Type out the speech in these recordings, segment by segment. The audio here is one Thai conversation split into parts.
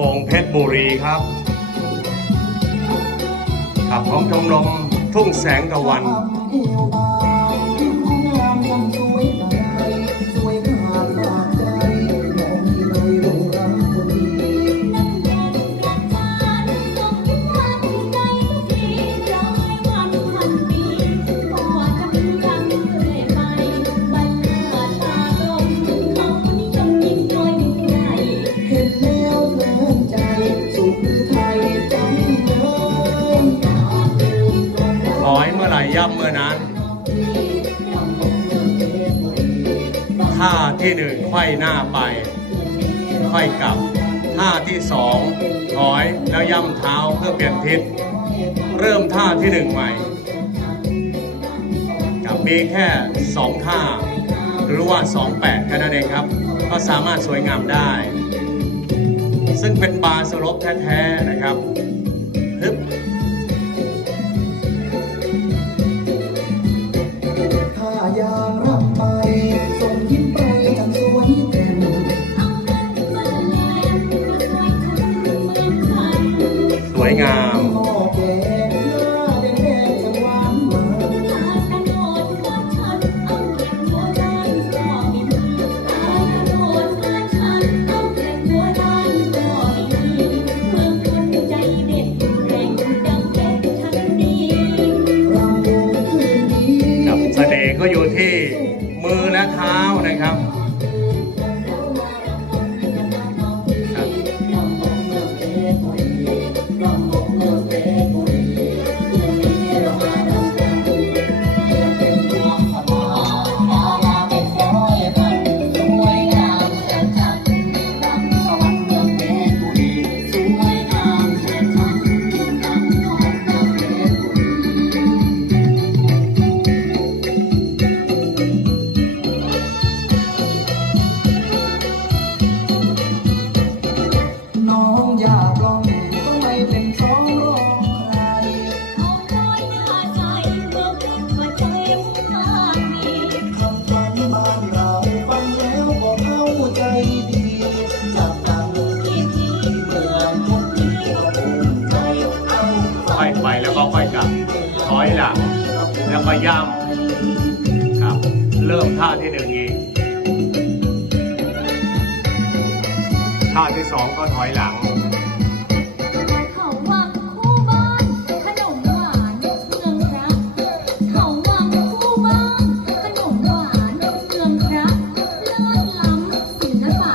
วงเพชรบุรีครับขับของชมรมทุ่งแสงตะวัน ย่ำเมื่อนั้นท่าที่หนึ่งไขว้หน้าไปค่อยกลับท่าที่สองถอยแล้วย่ำเท้าเพื่อเปลี่ยนทิศ เริ่มท่าที่หนึ่งใหม่กับมีแค่สองท่า หรือว่า28แปะแค่นั้นเองครับ ก็สามารถสวยงามได้ ซึ่งเป็นบาสลบแท้ ๆ นะครับฮึบ วยงามพ่อแก่หน้าแดงๆสังหวานมารำวงคืนนี้กับเสน่ห์ก็อยู่ที่มือและเท้านะครับ หลัง แล้วก็ย่ำครับ เริ่มท่าที่หนึ่งอีกท่าที่สองก็ถอยหลัง เขาวังคู่บ้าน ขนมหวานเมืองพระเขาวังคู่บ้าน ขนมหวานเมืองพระเลิศล้ำศิลปะ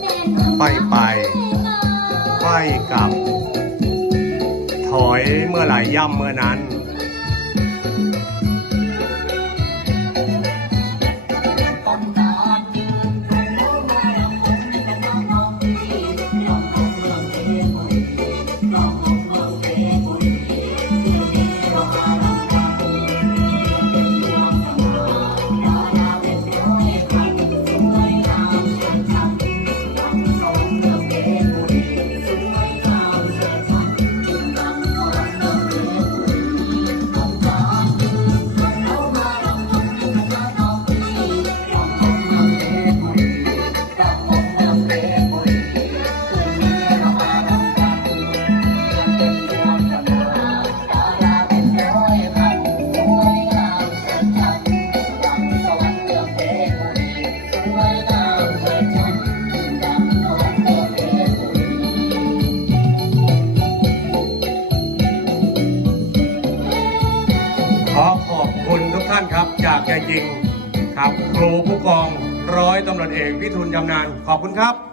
แดนธรรมะไปไปงามค่อยกลับ ถอยเมื่อไหร่ย่ำเมื่อนั้นานครับ จากแกจริงครับครูผู้กองร้อยตำรวจเอกวิทูลยำนานขอบคุณครับ